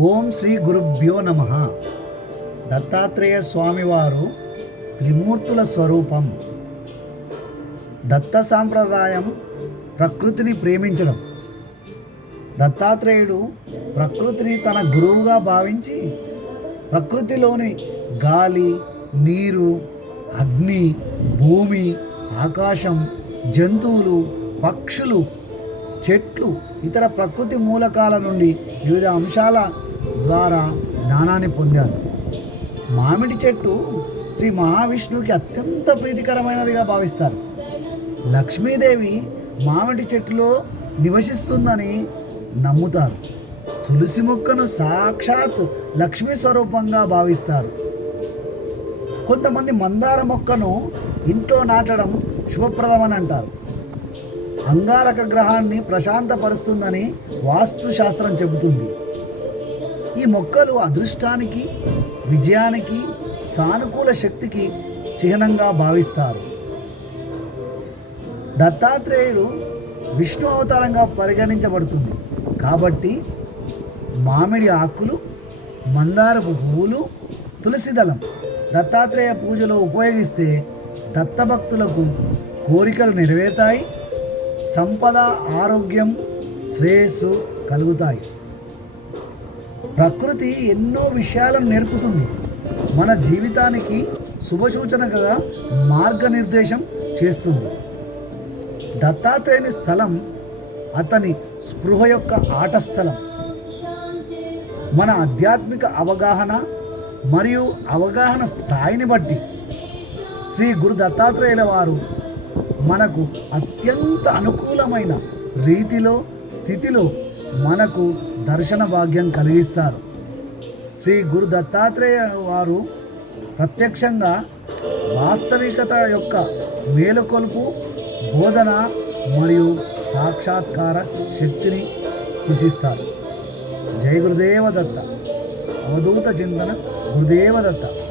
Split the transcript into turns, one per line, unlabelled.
ఓం శ్రీ గురుభ్యో నమ. దత్తాత్రేయ స్వామివారు త్రిమూర్తుల స్వరూపం. దత్త సాంప్రదాయం ప్రకృతిని ప్రేమించడం. దత్తాత్రేయుడు ప్రకృతిని తన గురువుగా భావించి ప్రకృతిలోని గాలి నీరు అగ్ని భూమి ఆకాశం జంతువులు పక్షులు చెట్లు ఇతర ప్రకృతి మూలకాల నుండి వివిధ అంశాల ద్వారా జ్ఞానాన్ని పొందారు మామిడి చెట్టు శ్రీ మహావిష్ణువుకి అత్యంత ప్రీతికరమైనదిగా భావిస్తారు. లక్ష్మీదేవి మామిడి చెట్టులో నివసిస్తుందని నమ్ముతారు. తులసి మొక్కను సాక్షాత్ లక్ష్మీ స్వరూపంగా భావిస్తారు. కొంతమంది మందార మొక్కను ఇంట్లో నాటడం శుభప్రదమని అంటారు. అంగారక గ్రహాన్ని ప్రశాంతపరుస్తుందని వాస్తుశాస్త్రం చెబుతుంది. ఈ మొక్కలు అదృష్టానికి విజయానికి సానుకూల శక్తికి చిహ్నంగా భావిస్తారు. దత్తాత్రేయుడు విష్ణు అవతారంగా పరిగణించబడుతుంది. కాబట్టి మామిడి ఆకులు మందారపు పువ్వులు తులసి దళం దత్తాత్రేయ పూజలో ఉపయోగిస్తే దత్తభక్తులకు కోరికలు నెరవేరుతాయి సంపద ఆరోగ్యం శ్రేయస్సు కలుగుతాయి. ప్రకృతి ఎన్నో విషయాలను నేర్పుతుంది. మన జీవితానికి శుభసూచనగా మార్గనిర్దేశం చేస్తుంది. దత్తాత్రేయుని స్థలం అతని స్పృహ యొక్క ఆట స్థలం. మన ఆధ్యాత్మిక అవగాహన మరియు అవగాహన స్థాయిని బట్టి శ్రీ గురు దత్తాత్రేయుల వారు మనకు అత్యంత అనుకూలమైన రీతిలో స్థితిలో మనకు దర్శన భాగ్యం కలిగిస్తారు. శ్రీ గురు దత్తాత్రేయ వారు ప్రత్యక్షంగా వాస్తవికత యొక్క మేలుకొలుపు బోధన మరియు సాక్షాత్కార శక్తిని సూచిస్తారు. జై గురుదేవ దత్త. అవధూత చింతన గురుదేవ దత్త.